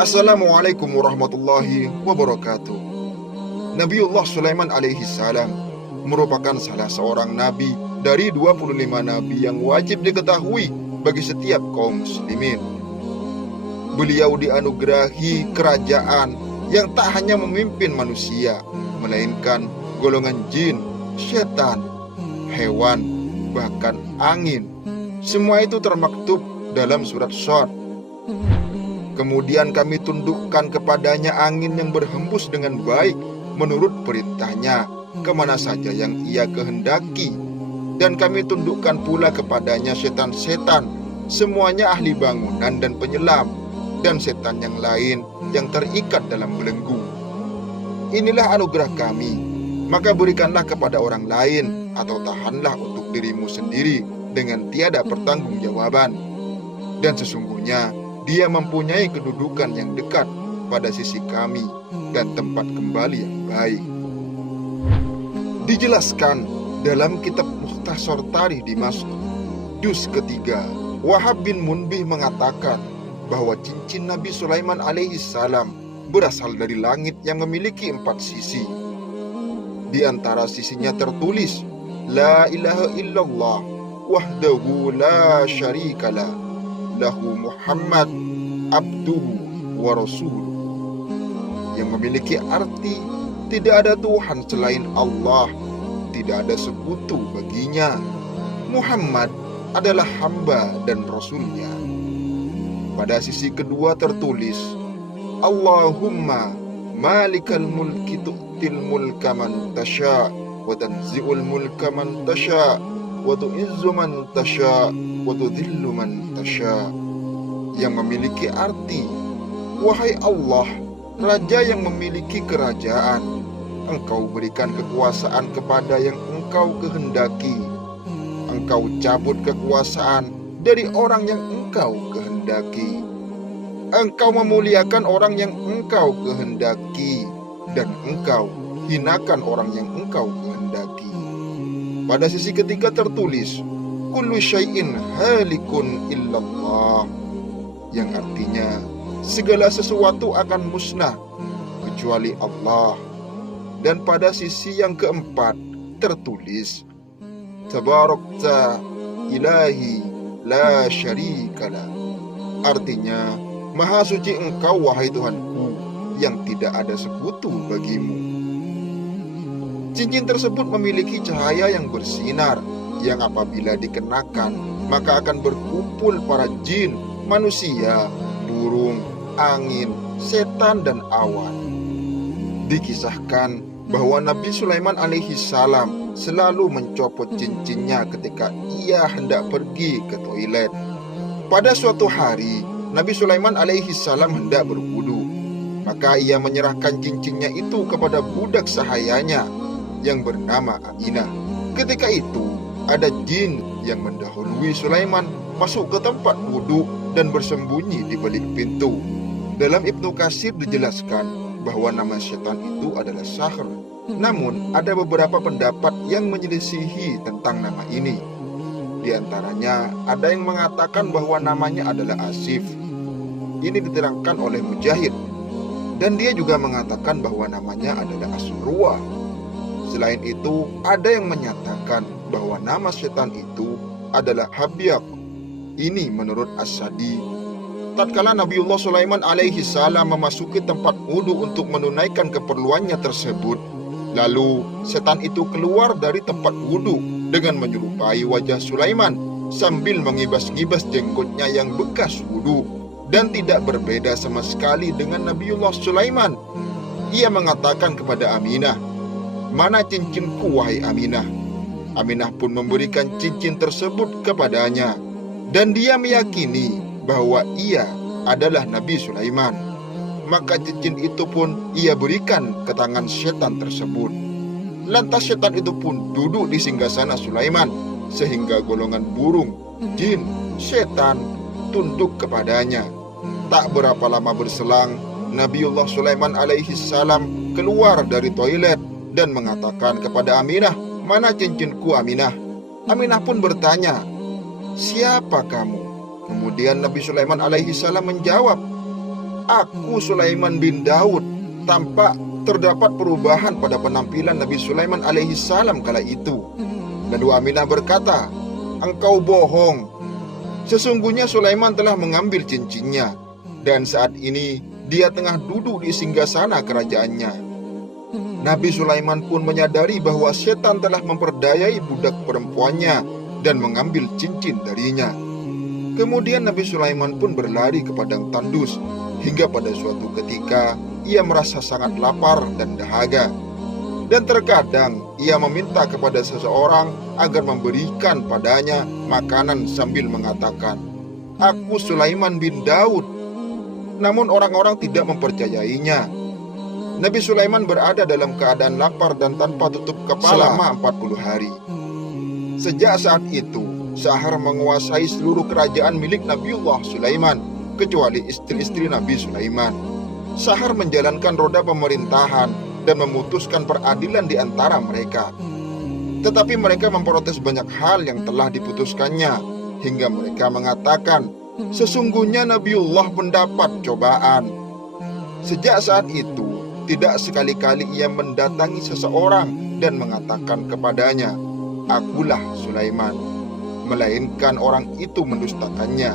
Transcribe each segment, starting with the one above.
Assalamualaikum warahmatullahi wabarakatuh. Nabiullah Sulaiman alaihi salam merupakan salah seorang nabi dari 25 nabi yang wajib diketahui bagi setiap kaum muslimin. Beliau dianugerahi kerajaan yang tak hanya memimpin manusia, melainkan golongan jin, setan, hewan, bahkan angin. Semua itu termaktub dalam surat Shad. Kemudian kami tundukkan kepadanya angin yang berhembus dengan baik menurut perintahnya kemana saja yang ia kehendaki. Dan kami tundukkan pula kepadanya setan-setan, semuanya ahli bangunan dan penyelam, dan setan yang lain yang terikat dalam belenggu. Inilah anugerah kami, maka berikanlah kepada orang lain atau tahanlah untuk dirimu sendiri dengan tiada pertanggungjawaban. Dan sesungguhnya dia mempunyai kedudukan yang dekat pada sisi kami dan tempat kembali yang baik. Dijelaskan dalam kitab Mukhtasar Tarikh Dimashq, juz ketiga, Wahab bin Munbih mengatakan bahwa cincin Nabi Sulaiman alaihi salam berasal dari langit yang memiliki 4 sisi. Di antara sisinya tertulis, La ilaha illallah wahdahu la syarikalah, lahu Muhammad abduhu wa rasuluh, yang memiliki arti tidak ada Tuhan selain Allah, tidak ada sekutu baginya. Muhammad adalah hamba dan rasulnya. Pada sisi kedua tertulis, Allahumma malikal mulki tu'til mulka man tasha wa tanzi'ul mulka man tasha wa tu'izzu man tasha wa tudhillu man tasha, yang memiliki arti, wahai Allah, Raja yang memiliki kerajaan, Engkau berikan kekuasaan kepada yang Engkau kehendaki, Engkau cabut kekuasaan dari orang yang Engkau kehendaki, Engkau memuliakan orang yang Engkau kehendaki, dan Engkau hinakan orang yang Engkau kehendaki. Pada sisi ketiga tertulis, kullu syai'in halikun illallah, yang artinya segala sesuatu akan musnah kecuali Allah. Dan pada sisi yang keempat tertulis, tabarakta ilahi la syarikalah, artinya maha suci Engkau wahai Tuhanku yang tidak ada sekutu bagimu. Cincin tersebut memiliki cahaya yang bersinar, yang apabila dikenakan maka akan berkumpul para jin, manusia, burung, angin, setan, dan awan. Dikisahkan bahwa Nabi Sulaiman alaihi salam selalu mencopot cincinnya ketika ia hendak pergi ke toilet. Pada suatu hari, Nabi Sulaiman alaihi salam hendak berwudu, maka ia menyerahkan cincinnya itu kepada budak sahayanya yang bernama Aminah. Ketika itu, ada jin yang mendahului Sulaiman masuk ke tempat wudu dan bersembunyi di balik pintu. Dalam Ibnu Katsir dijelaskan bahwa nama setan itu adalah Sahr. Namun ada beberapa pendapat yang menyelisihi tentang nama ini. Di antaranya ada yang mengatakan bahwa namanya adalah Asif. Ini diterangkan oleh Mujahid. Dan dia juga mengatakan bahwa namanya adalah Asruwa. Selain itu, ada yang menyatakan bahwa nama setan itu adalah Habyak. Ini menurut As-Sadi. Tatkala Nabiullah Sulaiman alaihi salam memasuki tempat wudu untuk menunaikan keperluannya tersebut, lalu setan itu keluar dari tempat wudu dengan menyerupai wajah Sulaiman sambil mengibas-ngibas jenggotnya yang bekas wudu, dan tidak berbeda sama sekali dengan Nabiullah Sulaiman. Ia mengatakan kepada Aminah, mana cincinku wahai Aminah? Aminah pun memberikan cincin tersebut kepadanya, dan dia meyakini bahwa ia adalah Nabi Sulaiman. Maka cincin itu pun ia berikan ke tangan setan tersebut. Lantas setan itu pun duduk di singgasana Sulaiman, sehingga golongan burung, jin, setan tunduk kepadanya. Tak berapa lama berselang, Nabiullah Sulaiman alaihi salam keluar dari toilet dan mengatakan kepada Aminah, mana cincinku Aminah? Aminah pun bertanya, siapa kamu? Kemudian Nabi Sulaiman alaihi salam menjawab, "Aku Sulaiman bin Daud." Tampak terdapat perubahan pada penampilan Nabi Sulaiman alaihi salam kala itu. Lalu Aminah berkata, "Engkau bohong. Sesungguhnya Sulaiman telah mengambil cincinnya, dan saat ini dia tengah duduk di singgasana kerajaannya." Nabi Sulaiman pun menyadari bahwa setan telah memperdayai budak perempuannya dan mengambil cincin darinya. Kemudian Nabi Sulaiman pun berlari ke padang tandus, hingga pada suatu ketika ia merasa sangat lapar dan dahaga. Dan terkadang ia meminta kepada seseorang agar memberikan padanya makanan sambil mengatakan, "Aku Sulaiman bin Daud." Namun orang-orang tidak mempercayainya. Nabi Sulaiman berada dalam keadaan lapar dan tanpa tutup kepala selama 40 hari. Sejak saat itu, Sahar menguasai seluruh kerajaan milik Nabiullah Sulaiman, kecuali istri-istri Nabi Sulaiman. Sahar menjalankan roda pemerintahan dan memutuskan peradilan di antara mereka. Tetapi mereka memprotes banyak hal yang telah diputuskannya, hingga mereka mengatakan, "Sesungguhnya Nabiullah mendapat cobaan." Sejak saat itu, tidak sekali-kali ia mendatangi seseorang dan mengatakan kepadanya, "Akulah Sulaiman," melainkan orang itu mendustakannya,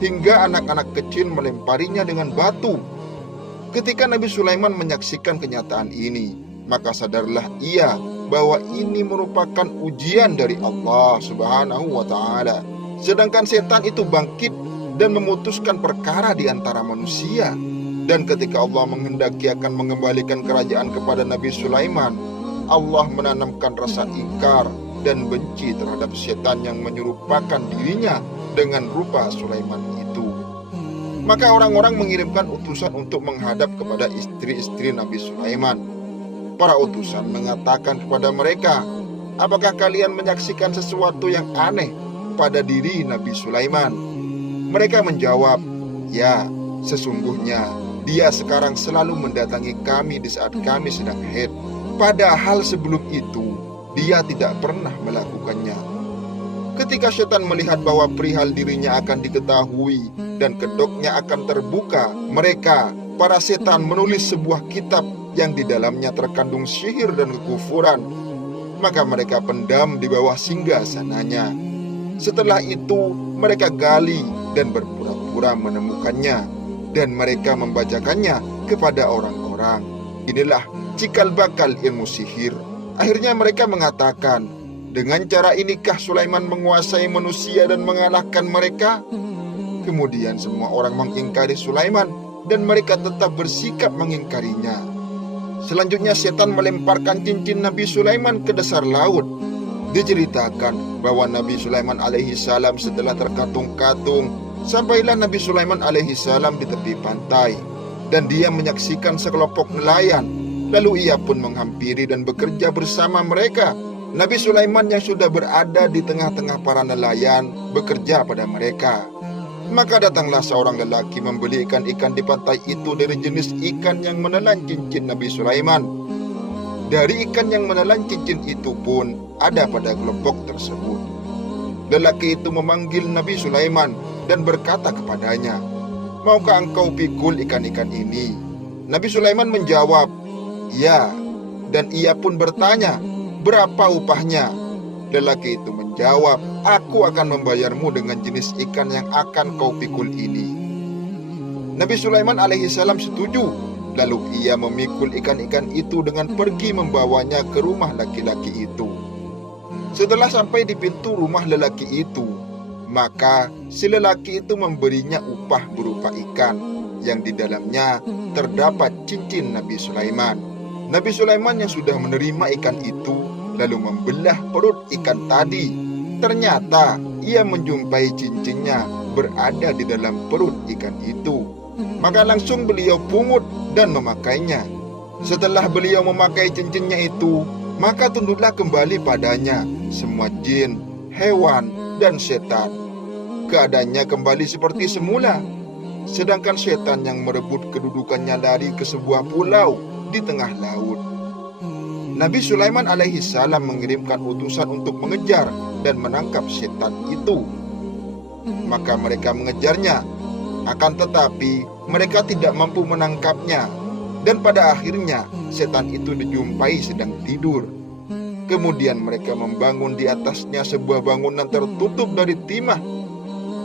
hingga anak-anak kecil melemparinya dengan batu. Ketika Nabi Sulaiman menyaksikan kenyataan ini, maka sadarlah ia bahwa ini merupakan ujian dari Allah Subhanahu wa Ta'ala. Sedangkan setan itu bangkit dan memutuskan perkara di antara manusia. Dan ketika Allah menghendaki akan mengembalikan kerajaan kepada Nabi Sulaiman, Allah menanamkan rasa ingkar dan benci terhadap setan yang menyerupakan dirinya dengan rupa Sulaiman itu. Maka orang-orang mengirimkan utusan untuk menghadap kepada istri-istri Nabi Sulaiman. Para utusan mengatakan kepada mereka, "Apakah kalian menyaksikan sesuatu yang aneh pada diri Nabi Sulaiman?" Mereka menjawab, "Ya, sesungguhnya dia sekarang selalu mendatangi kami di saat kami sedang haid. Padahal sebelum itu dia tidak pernah melakukannya." Ketika setan melihat bahwa perihal dirinya akan diketahui dan kedoknya akan terbuka, mereka, para setan, menulis sebuah kitab yang di dalamnya terkandung sihir dan kekufuran. Maka mereka pendam di bawah singgasananya. Setelah itu mereka gali dan berpura-pura menemukannya, dan mereka membacakannya kepada orang-orang. Inilah cikal bakal ilmu sihir. Akhirnya mereka mengatakan, "Dengan cara inikah Sulaiman menguasai manusia dan mengalahkan mereka?" Kemudian semua orang mengingkari Sulaiman, dan mereka tetap bersikap mengingkarinya. Selanjutnya setan melemparkan cincin Nabi Sulaiman ke dasar laut. Diceritakan bahwa Nabi Sulaiman alaihi salam setelah terkatung-katung, sampailah Nabi Sulaiman alaihi salam di tepi pantai, dan dia menyaksikan sekelompok nelayan. Lalu ia pun menghampiri dan bekerja bersama mereka. Nabi Sulaiman yang sudah berada di tengah-tengah para nelayan bekerja pada mereka. Maka datanglah seorang lelaki membeli ikan-ikan di pantai itu dari jenis ikan yang menelan cincin Nabi Sulaiman. Dari ikan yang menelan cincin itu pun ada pada kelompok tersebut. Lelaki itu memanggil Nabi Sulaiman dan berkata kepadanya, "Maukah engkau pikul ikan-ikan ini?" Nabi Sulaiman menjawab, "Ya." Dan ia pun bertanya, "Berapa upahnya?" Lelaki itu menjawab, "Aku akan membayarmu dengan jenis ikan yang akan kau pikul ini." Nabi Sulaiman alaihi salam setuju. Lalu ia memikul ikan-ikan itu dengan pergi membawanya ke rumah laki-laki itu. Setelah sampai di pintu rumah lelaki itu, maka si lelaki itu memberinya upah berupa ikan yang di dalamnya terdapat cincin Nabi Sulaiman. Nabi Sulaiman yang sudah menerima ikan itu lalu membelah perut ikan tadi. Ternyata ia menjumpai cincinnya berada di dalam perut ikan itu. Maka langsung beliau pungut dan memakainya. Setelah beliau memakai cincinnya itu, maka tunduklah kembali padanya semua jin, hewan, dan setan. Keadaannya kembali seperti semula. Sedangkan setan yang merebut kedudukannya lari ke sebuah pulau di tengah laut. Nabi Sulaiman alaihi salam mengirimkan utusan untuk mengejar dan menangkap setan itu. Maka mereka mengejarnya. Akan tetapi mereka tidak mampu menangkapnya, dan pada akhirnya setan itu dijumpai sedang tidur. Kemudian mereka membangun di atasnya sebuah bangunan tertutup dari timah.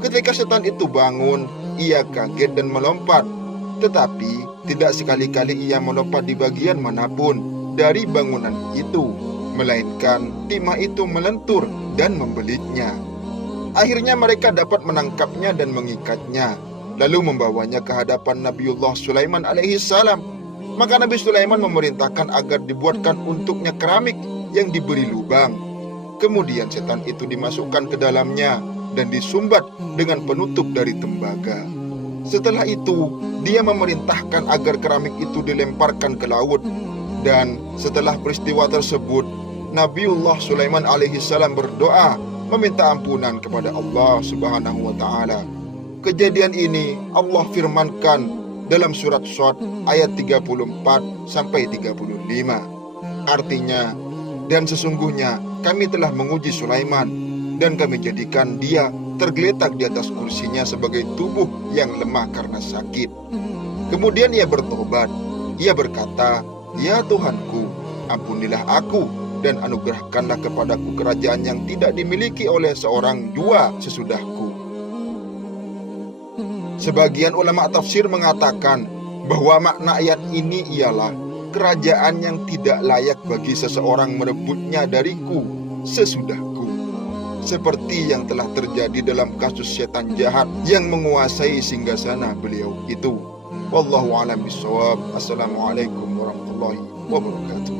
Ketika setan itu bangun, ia kaget dan melompat. Tetapi tidak sekali-kali ia melompat di bagian manapun dari bangunan itu, melainkan timah itu melentur dan membelitnya. Akhirnya mereka dapat menangkapnya dan mengikatnya, lalu membawanya ke hadapan Nabiullah Sulaiman alaihissalam. Maka Nabi Sulaiman memerintahkan agar dibuatkan untuknya keramik yang diberi lubang. Kemudian setan itu dimasukkan ke dalamnya dan disumbat dengan penutup dari tembaga. Setelah itu, dia memerintahkan agar keramik itu dilemparkan ke laut. Dan setelah peristiwa tersebut, Nabiullah Sulaiman alaihissalam berdoa meminta ampunan kepada Allah Subhanahu wa taala. Kejadian ini Allah firmankan dalam surat Shad ayat 34 sampai 35. Artinya, dan sesungguhnya kami telah menguji Sulaiman dan kami jadikan dia tergeletak di atas kursinya sebagai tubuh yang lemah karena sakit. Kemudian ia bertobat. Ia berkata, "Ya Tuhanku, ampunilah aku dan anugerahkanlah kepadaku kerajaan yang tidak dimiliki oleh seorang jua sesudahku." Sebagian ulama tafsir mengatakan bahwa makna ayat ini ialah kerajaan yang tidak layak bagi seseorang merebutnya dariku sesudahku, seperti yang telah terjadi dalam kasus setan jahat yang menguasai singgasana beliau itu. Wallahu a'lam bishawab. Assalamualaikum warahmatullahi wabarakatuh.